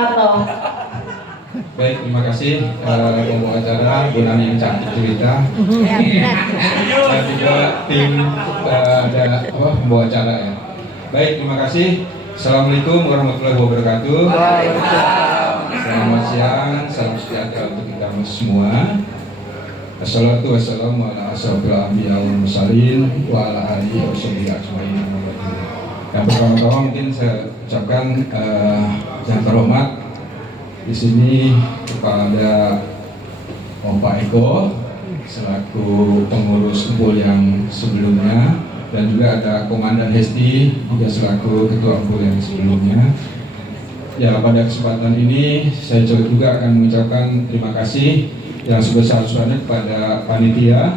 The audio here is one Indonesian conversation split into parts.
atau Baik, terima kasih pembawa acara Bu Nani yang cantik cerita. Dan juga tim ada pembawa acara ya. Baik, terima kasih. Assalamualaikum warahmatullahi wabarakatuh. Selamat siang, salam sejahtera untuk kita semua. Assalatu wassalamu ala asyrofil anbiya wal mursalin wa ala alihi washabihi ajmain. Yang pertama-tama mungkin saya ucapkan yang terhormat di sini kepada Pak Eko selaku pengurus kumpul yang sebelumnya, dan juga ada Komandan Hesti juga selaku ketua kumpul yang sebelumnya. Ya, pada kesempatan ini saya juga akan mengucapkan terima kasih yang sebesar-besarnya kepada panitia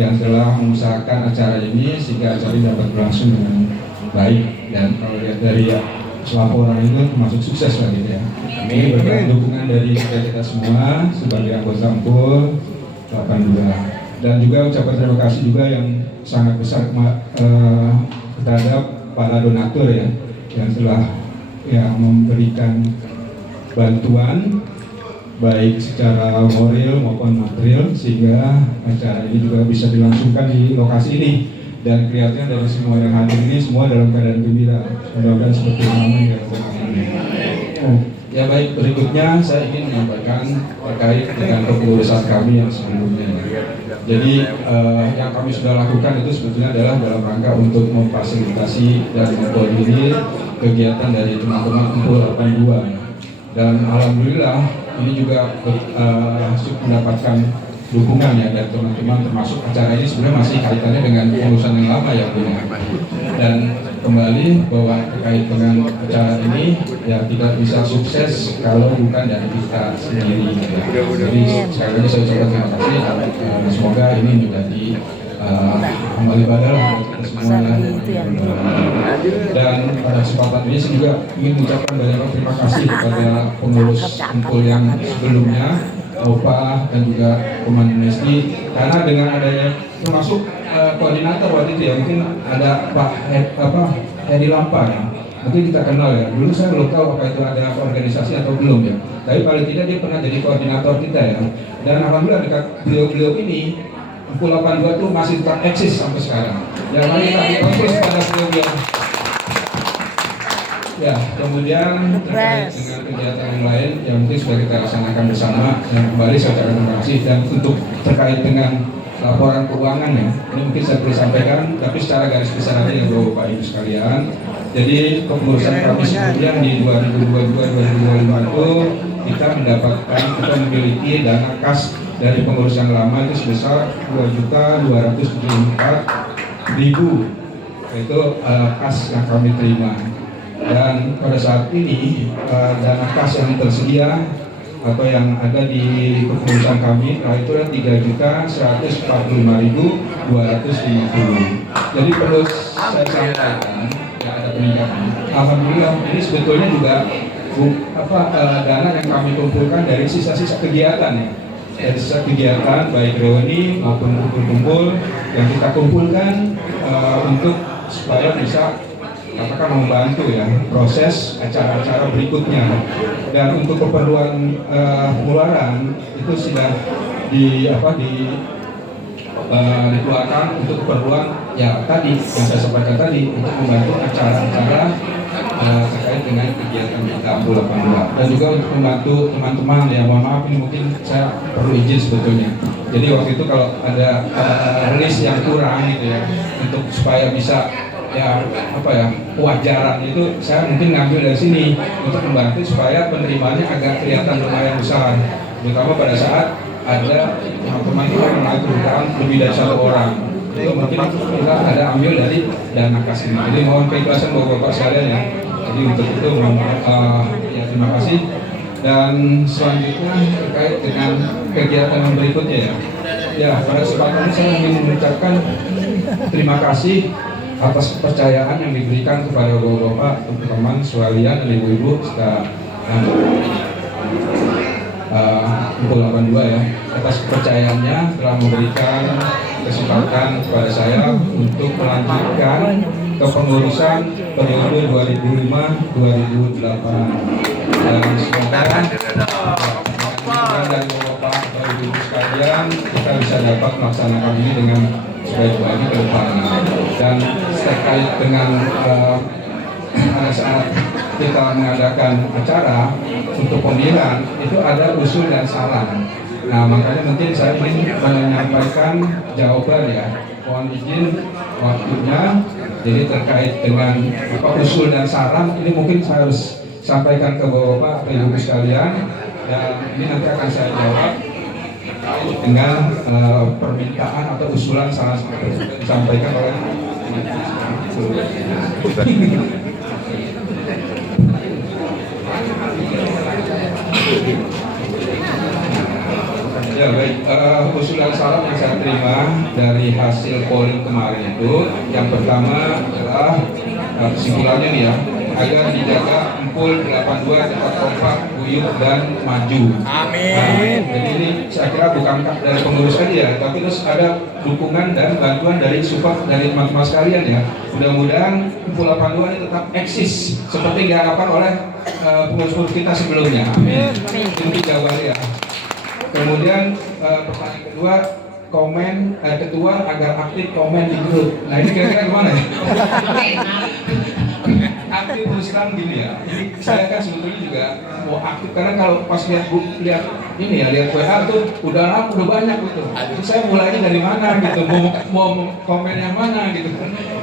yang telah mengusahakan acara ini sehingga acara ini dapat berlangsung dengan baik, dan kalau lihat dari laporan itu termasuk sukses lah gitu ya. Ini berkat dukungan dari kita semua sebagai anggota kumpul 82, dan juga ucapan terima kasih juga yang sangat besar terhadap para donatur ya yang telah memberikan bantuan baik secara moral maupun material sehingga acara ini juga bisa dilangsungkan di lokasi ini, dan kelihatannya dari semua yang hadir ini semua dalam keadaan gembira. Mudah-mudahan seperti namanya ya. Ya baik, berikutnya saya ingin menyampaikan terkait dengan kepengurusan kami yang sebelumnya. Jadi yang kami sudah lakukan itu sebetulnya adalah dalam rangka untuk memfasilitasi dan mengkoordinir kegiatan dari teman-teman kumpul 82. Dan alhamdulillah ini juga mendapatkan dukungan ya dari teman-teman, termasuk acara ini sebenarnya masih kaitannya dengan pengurusan yang lama ya Bu. Dan kembali bahwa terkait dengan acara ini ya tidak bisa sukses kalau bukan dari kita sendiri. Jadi sekali lagi saya ucapkan terima kasih, dan semoga ini menjadi amal ibadah untuk kita semua. Dan pada kesempatan ini saya juga ingin mengucapkan banyak terima kasih kepada pengurus kumpul yang sebelumnya, Opa dan juga Komandan Hesti, karena dengan adanya termasuk koordinator waktu itu ya, mungkin ada Pak Hedi Lampar ya. Mungkin kita kenal ya, dulu saya belum tahu apa itu ada organisasi atau belum ya, tapi paling tidak dia pernah jadi koordinator kita ya. Dan alhamdulillah dekat beliau ini Kumpul 82 itu masih tetap eksis sampai sekarang. Yang lain tadi fokus pada beliau. Ya, kemudian terkait dengan kegiatan yang lain yang mungkin sudah kita laksanakan bersama, yang kembali saya ucapkan terima kasih. Dan untuk terkait dengan laporan keuangan ya, ini mungkin saya perlu sampaikan, tapi secara garis besar aja ya Bapak Ibu sekalian. Jadi kepengurusan kami sebelumnya di 2022-2025 itu kita memiliki dana kas dari pengurusan lama itu sebesar 2.274.000, itu kas yang kami terima. Dan pada saat ini dana kas yang tersedia atau yang ada di kepengurusan kami itu adalah 3.145.250. Jadi perlu saya sampaikan ya, ada peningkatan. Alhamdulillah ini sebetulnya juga dana yang kami kumpulkan dari sisa-sisa kegiatan ya. Dari sisa kegiatan baik reuni maupun kumpul-kumpul yang kita kumpulkan untuk supaya bisa katakan membantu ya proses acara-acara berikutnya. Dan untuk keperluan pengeluaran itu sudah dikeluarkan untuk keperluan ya tadi yang saya sampaikan tadi, untuk membantu acara-acara terkait dengan kegiatan kita 82, dan juga untuk membantu teman-teman ya. Mohon maaf ini mungkin saya perlu izin sebetulnya. Jadi waktu itu kalau ada list yang kurang gitu ya, untuk supaya bisa kewajaran itu saya mungkin ngambil dari sini untuk membantu supaya penerimaannya agak kelihatan lumayan besar, terutama pada saat ada teman-teman itu menaik perusahaan lebih dari 1 orang, itu mungkin kita ada ambil dari dana kas ini. Jadi mohon keikhlasan bapak-bapak sekalian ya. Jadi untuk itu ya terima kasih. Dan selanjutnya terkait dengan kegiatan yang berikutnya ya. Ya, pada kesempatan ini saya ingin mengucapkan terima kasih atas kepercayaan yang diberikan kepada bapak-bapak, teman-teman sekalian dan ibu-ibu serta Kumpul 82 ya, atas kepercayaannya telah memberikan kesempatan kepada saya untuk melanjutkan kepengurusan periode 2005-2008. Dan semoga dari Bapak Ibu sekalian kita bisa dapat melaksanakan ini dengan sebaik-baiknya ke depan. Dan terkait dengan pada saat kita mengadakan acara untuk pemilihan itu ada usul dan saran. Nah, makanya mungkin saya ingin menyampaikan jawaban ya. Mohon izin waktunya. Jadi terkait dengan usul dan saran ini mungkin saya harus sampaikan ke Bapak Ibu sekalian, dan ini nanti akan saya jawab dengan permintaan atau usulan saran disampaikan oleh ya baik, usulan saran yang saya terima dari hasil polling kemarin itu, yang pertama adalah kesimpulannya nih ya, agar dijaga Empul 82 tetap kompak, guyup dan maju. Amin. Nah, jadi ini saya kira bukan dari pengurus aja ya, tapi terus ada dukungan dan bantuan dari support dari teman-teman sekalian ya. Mudah-mudahan Empul 82 ini tetap eksis seperti diharapkan oleh pengurus kita sebelumnya. Amin. Ini jawabannya ya. Kemudian pertanyaan kedua, ketua agar aktif komen di grup. Nah ini kira-kira gimana ya? Aktif terus terang gini ya. Jadi saya kan sebetulnya juga mau aktif karena kalau pas lihat ini ya, lihat WA tuh udah banyak gitu. Jadi saya mulainya dari mana gitu, mau komen yang mana gitu.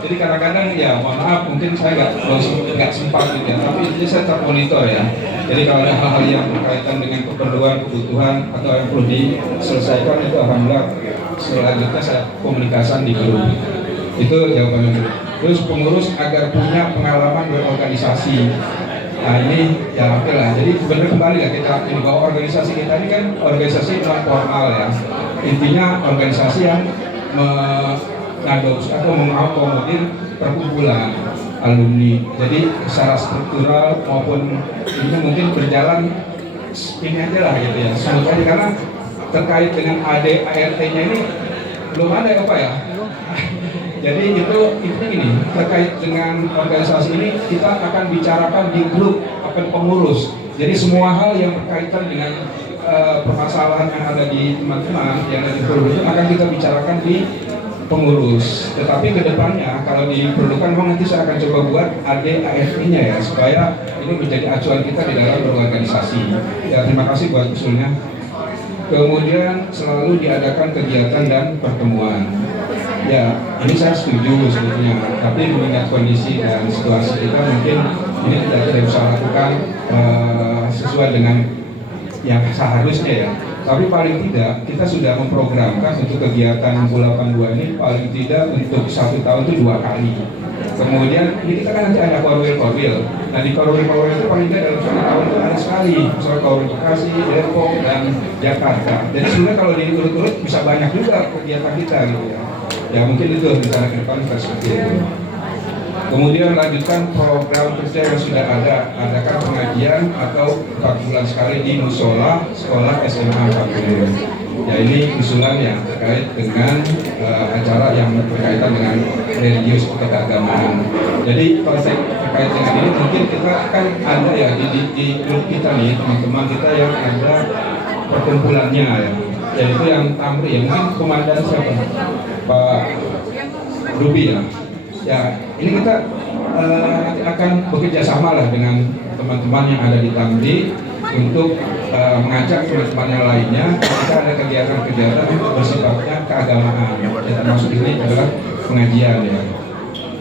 Jadi kadang-kadang ya mohon maaf mungkin saya nggak sempat gitu ya. Tapi ini saya termonitor ya. Jadi kalau ada hal-hal yang berkaitan dengan kebutuhan atau yang perlu diselesaikan itu alhamdulillah selanjutnya saya komunikasikan di grup. Itu jawabannya. Terus pengurus agar punya pengalaman berorganisasi. Nah ini ya oke lah. Jadi benar kembali ya kita ini bahwa organisasi kita ini kan organisasi non formal ya. Intinya organisasi yang mengadopsi atau mengakomodir perkumpulan alumni. Jadi secara struktural maupun ini mungkin berjalan ini aja lah gitu ya. Semoga karena terkait dengan ART-nya ini belum ada ya Pak ya. Jadi itu ini terkait dengan organisasi ini kita akan bicarakan di grup pengurus. Jadi semua hal yang berkaitan dengan permasalahan yang ada di teman-teman yang ada di pengurus akan kita bicarakan di pengurus. Tetapi kedepannya kalau diperlukan memang nanti saya akan coba buat ART-nya ya supaya ini menjadi acuan kita di dalam berorganisasi. Ya terima kasih buat usulnya. Kemudian selalu diadakan kegiatan dan pertemuan. Ya, ini saya setuju sebetulnya. Tapi mengingat kondisi dan situasi kita mungkin ini tidak bisa lakukan sesuai dengan yang seharusnya ya. Tapi paling tidak kita sudah memprogramkan untuk kegiatan Empul 82 ini paling tidak untuk 1 tahun itu 2 kali. Kemudian ini kita kan nanti ada korwil. Nah di korwil itu paling tidak dalam 1 tahun itu ada sekali. Misalnya korwil Bekasi, Depok dan Jakarta. Jadi sebenarnya kalau diurut-urut bisa banyak juga kegiatan kita gitu ya. Ya mungkin itu rencana ke depan kita seperti itu. Kemudian lanjutkan program kerja yang sudah ada, adakan pengajian atau 4 bulan sekali di musola sekolah SMA 40. Ya ini usulan yang terkait dengan acara yang berkaitan dengan religius atau keagamaan. Jadi kalau terkait dengan ini mungkin kita kan ada ya di grup kita nih teman-teman kita yang ada perkumpulannya ya. Yaitu yang Tamri ya, mungkin komandan siapa? Pak Ruby ya. Ya, ini kita nanti akan bekerja sama lah dengan teman-teman yang ada di Tamri untuk mengajak teman-teman yang lainnya. Kita ada kegiatan-kegiatan yang bersifatnya keagamaan. Ya, termasuk ini adalah pengajian ya.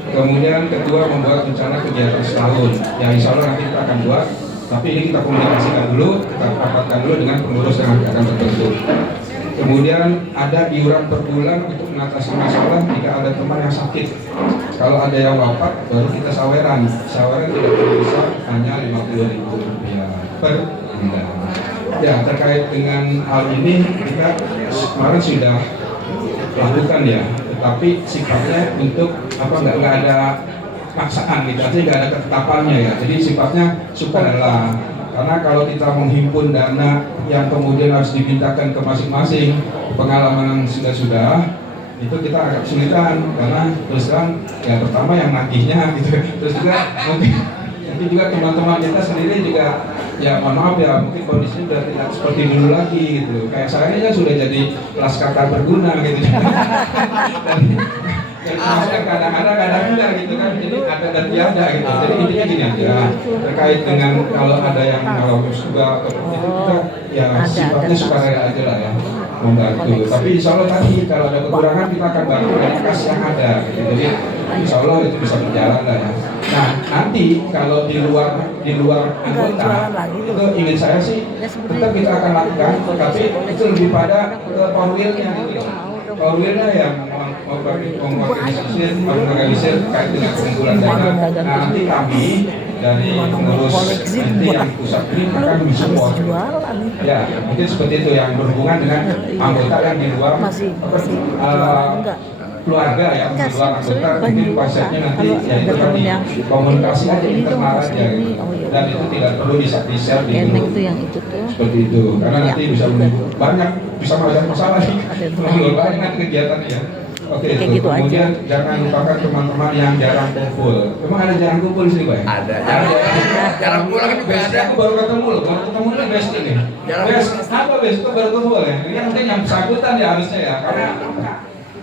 Kemudian kedua membuat rencana kegiatan setahun. Ya, insya Allah nanti kita akan buat. Tapi ini kita komunikasikan dulu, kita rapatkan dulu dengan pengurus yang akan terbentuk. Kemudian ada iuran per bulan untuk mengatasi masalah jika ada teman yang sakit. Kalau ada yang wafat, baru kita saweran. Saweran tidak terlalu besar, hanya Rp50.000 per bulan. Ya, terkait dengan hal ini kita kemarin sudah lakukan ya, tetapi sifatnya untuk nggak ada paksaan gitu, artinya nggak ada ketetapannya ya. Jadi sifatnya sukarela. Karena kalau kita menghimpun dana yang kemudian harus dimintakan ke masing-masing pengalaman yang sudah itu kita agak kesulitan karena terus terang ya pertama yang nagihnya gitu, terus juga mungkin nanti juga teman-teman kita sendiri juga ya mohon maaf ya, mungkin kondisinya udah tidak seperti dulu lagi gitu. Kayak saya kan sudah jadi laskar berguna gitu. Dan maksudnya kadang-kadang enggak gitu kan, jadi ada dan tiada gitu. Jadi intinya gini aja, terkait dengan kalau ada yang ngerogoh juga itu kita ya sifatnya sukarela aja lah ya, membantu. Tapi insya Allah tadi kalau ada kekurangan kita akan bantu dengan kas yang ada gitu. Jadi insya Allah itu bisa berjalan lah ya. Nah nanti kalau di luar anggota itu ingin saya sih tetap kita akan lakukan, tapi itu lebih pada ke powerwheelnya gitu. Powerwheelnya yang mengorganisir terkait dengan pengumpulan dana. Nah nanti kami dari pengurus nanti yang pusat ini akan support. Ya mungkin seperti itu yang berhubungan dengan anggota yang di luar keluarga ya, di luar anggota mungkin konsepnya nanti yaitu tadi komunikasi aja internal aja gitu. Dan itu tidak perlu di-share di grup seperti itu karena nanti bisa banyak bisa masalah nih banyak nanti kegiatannya ya. Oke, itu. Gitu kemudian aja. Jangan lupakan teman-teman yang jarang kumpul. Emang ada jarang kumpul di sini, Pak? Ada. Jarang kumpul kan juga ada. Aku baru ketemu loh. Baru ketemu nih best ini. Best apa best itu baru ketemu ya? Ini kan mungkin yang bersangkutan ya harusnya ya. Karena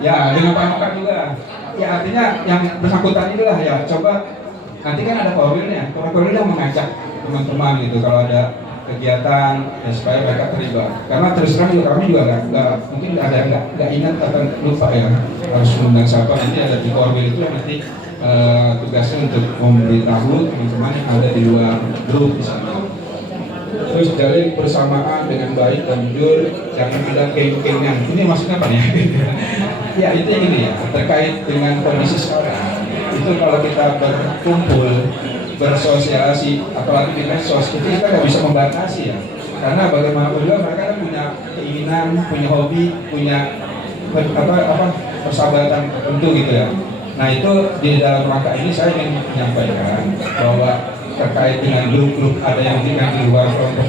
ya dengan Pak juga. Ya artinya yang bersangkutan inilah ya. Coba nanti kan ada powerwheelnya. Powerwheel yang mengajak teman-teman gitu kalau ada kegiatan ya, supaya mereka terlibat. Karena terus terang juga kami juga nggak mungkin ada yang nggak ingat atau lupa ya harus mengundang siapa. Nanti ada di powerwheel itu yang nanti tugasnya untuk memberitahu teman-teman yang ada di luar grup di sana. Terus jalin bersamaan dengan baik dan jujur, jangan ada geng-gengan. Ini maksudnya apa ya? Ya itu ini ya terkait dengan kondisi sekarang. Itu kalau kita berkumpul bersosialisasi apalagi di medsos itu kita nggak bisa membatasi ya karena bagaimanapun juga mereka kan punya keinginan, punya hobi, punya persahabatan tertentu gitu ya. Nah itu di dalam rangka ini saya ingin menyampaikan bahwa terkait dengan grup-grup ada yang di luar kelompok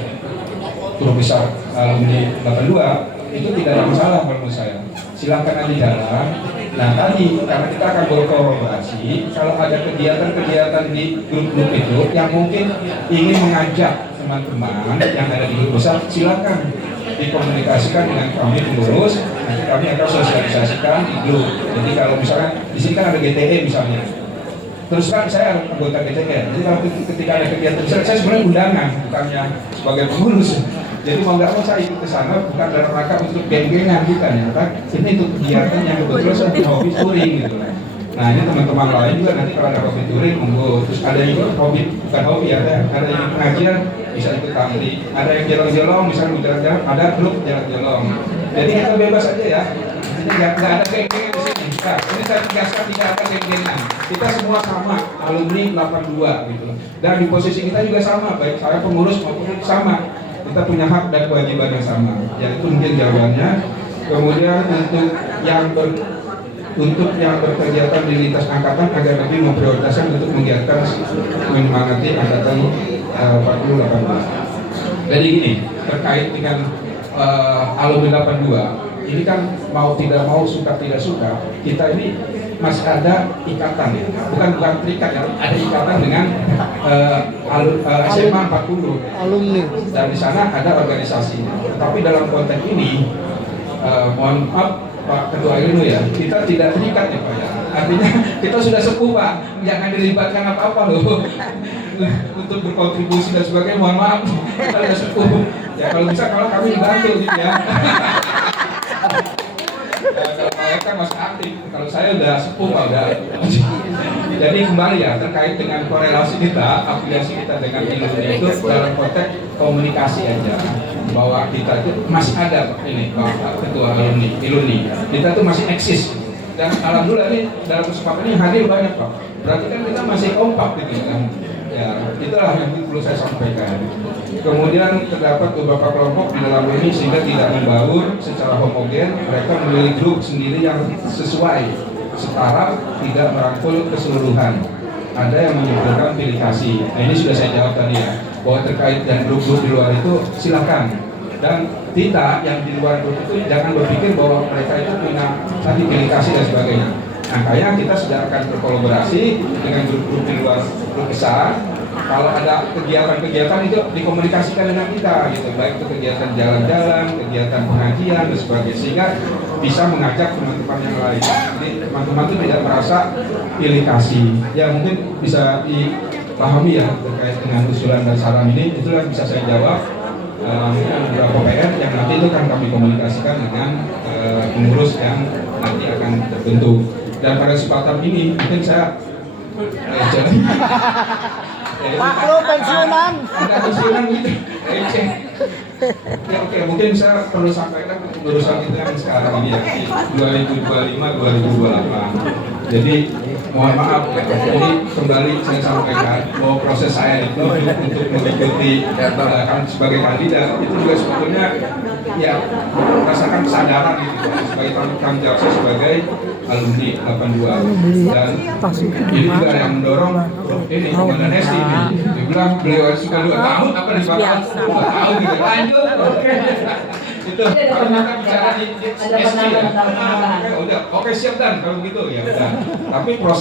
grup besar alumni 82 itu tidak ada masalah menurut saya, silakan aja jalan. Nah tadi karena kita akan berkolaborasi, kalau ada kegiatan-kegiatan di grup-grup itu yang mungkin ingin mengajak teman-teman yang ada di grup besar, silakan dikomunikasikan dengan kami pengurus. Nanti kami akan sosialisasikan di grup. Jadi kalau misalnya di sini kan ada GTE misalnya, terus kan saya anggota GTE. Jadi kalau ketika ada kegiatan besar, saya sebenarnya undangan bukannya sebagai pengurus. Jadi mau nggak mau saya ikut ke sana bukan dalam rangka untuk geng-gengan bukan ya, kan? Ini untuk kegiatan yang kebetulan saya punya hobi touring gitu. Nah ini teman-teman lain juga nanti kalau ada hobi touring monggo. Terus ada yang hobi bukan hobi ada yang pengajian bisa ikut kami. Ada yang jalan-jalan misalnya jalan-jalan ada grup jalan-jalan. Jadi kita bebas aja ya. Ini nggak ada geng-gengan di sini. Nah, ini saya tegaskan tidak ada geng-gengan. Kita semua sama alumni 82 gitu. Dan di posisi kita juga sama, baik saya pengurus maupun sama. Kita punya hak dan kewajiban yang sama, yaitu mungkin jawabannya. Kemudian untuk yang berkegiatan di lintas angkatan agar lebih memprioritaskan untuk menggiatkan menyemangati angkatan 40-80. Jadi gini, terkait dengan alumni 82, ini kan mau tidak mau suka tidak suka, kita ini masih ada ikatan ya, bukan terikat ya, ada ikatan dengan SMA 40 alumni dan di sana ada organisasinya. Tapi dalam konteks ini mohon maaf Pak Ketua Ilmu ya, kita tidak terikat ya Pak ya. Artinya kita sudah sepuh Pak, jangan dilibatkan apa-apa loh untuk berkontribusi dan sebagainya. Mohon maaf, kita sudah sepuh. Ya kalau bisa kalau kami dibantu gitu ya. Kalau mereka masih aktif, kalau saya udah sepuh udah. Jadi kembali ya terkait dengan korelasi kita, afiliasi kita dengan iluni itu dalam konteks komunikasi aja bahwa kita itu masih ada Pak ini Pak Ketua iluni, kita tuh masih eksis dan alhamdulillah ini dalam kesempatan ini hadir banyak Pak. Berarti kan kita masih kompak gitu kan. Ya, itulah yang perlu saya sampaikan. Kemudian terdapat beberapa kelompok di dalam ini sehingga tidak membaur secara homogen, mereka memilih grup sendiri yang sesuai, setara, tidak merangkul keseluruhan. Ada yang menyebutkan pilih kasih. Nah ini sudah saya jawab tadi ya, bahwa terkait dan grup-grup di luar itu silakan. Dan kita yang di luar grup itu jangan berpikir bahwa mereka itu punya tadi pilih kasih dan sebagainya. Nah, kayaknya kita sudah akan berkolaborasi dengan grup-grup di luar grup besar kalau ada kegiatan-kegiatan itu dikomunikasikan dengan kita gitu, baik itu kegiatan jalan-jalan, kegiatan pengajian dan sebagainya, sehingga bisa mengajak teman-teman yang lain. Jadi teman-teman itu tidak merasa pilih kasih. Ya mungkin bisa dipahami ya terkait dengan usulan dan saran ini, itulah bisa saya jawab. Mungkin ada beberapa PR yang nanti itu akan kami komunikasikan dengan pengurus yang nanti akan terbentuk. Dan pada kesempatan ini mungkin saya Pak, lu pensiunan. ada pensiunan gitu. Ya oke, mungkin saya perlu sampaikan urusan kita yang sekarang ini ya, 2025-2028. Jadi mohon maaf ya, jadi kembali saya sampaikan bahwa proses saya itu untuk mengikuti kan sebagai kandidat itu juga sebetulnya ya merasakan kesadaran gitu sebagai tanggung jawab saya sebagai alumni 82 dan ini juga yang mendorong ini Komandan Hesti ini dibilang beliau suka 2 tahun apa di 2 tahun gitu lanjut itu kalau kita bicara di Hesti ya udah oke siap dan kalau begitu ya udah tapi proses